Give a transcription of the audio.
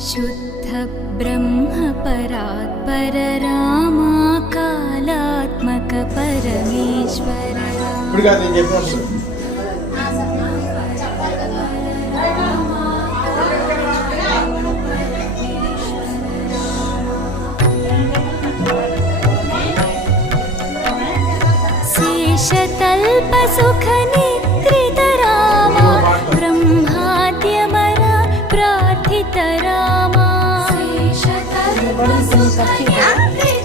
शुद्ध ब्रह्म परात्पर रामा कालात्मक परमेश्वर शेषतल्प सुख निद्रित रामा ब्रह्माद्यमरा प्रार्थित रामा शेषतल्प सुख निद्रित